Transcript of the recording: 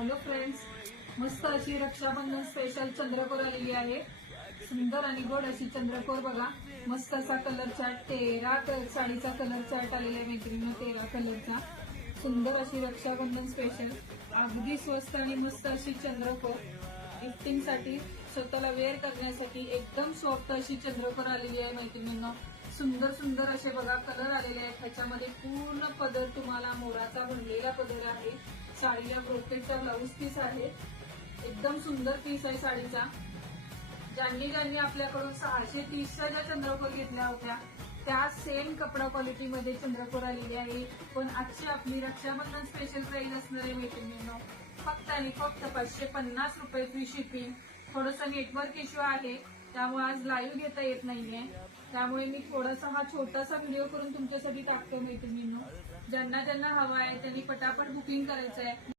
Hello friends, मस्त अशी Rakshabandhan special चंद्रकोर आलेली आहे। सुंदर आणि गोड अशी चंद्रकोर बघा। मस्त असा कलर चार्ट, 13 साडीचा कलर चार्ट आलेला आहे मैत्रिणी, 13 कलरचा। सुंदर अशी रक्षाबंधन स्पेशल, अगदी स्वस्त आणि मस्त अशी चंद्रकोर गिफ्टिंग साठी, स्वतःला वेअर करण्यासाठी एकदम सॉफ्ट अशी चंद्रकोर आलेली आहे मैत्रिणींनो। सुंदर सुंदर असे बघा कलर आलेले आहेत। ह्याच्यामध्ये पूर्ण पदर तुम्हाला मोराचा बनलेला पदर आहे। साडीला ब्रोकेटचा ब्लाऊज पीस आहे। एकदम सुंदर पीस आहे साडीचा। ज्यांनी आपल्याकडून 630च्या ज्या चंद्रकोर घेतल्या होत्या त्या सेम कपडा क्वालिटी मध्ये चंद्रकोर आलेली आहे। पण आजची आपली रक्षाबंधन स्पेशल प्राइस असणार आहे मैत्रिणींनो, फक्त आणि फक्त 550 रुपये फ्री शिपिंग। थोडंसं नेटवर्क इश्यू आहे त्यामुळे आज लाईव्ह घेता येत नाहीये, त्यामुळे मी थोडासा हा छोटासा व्हिडिओ करून तुमच्यासाठी टाकतो मैत्रिणींनो। ज्यांना हवा आहे त्यांनी पटापट बुकिंग करायचं आहे।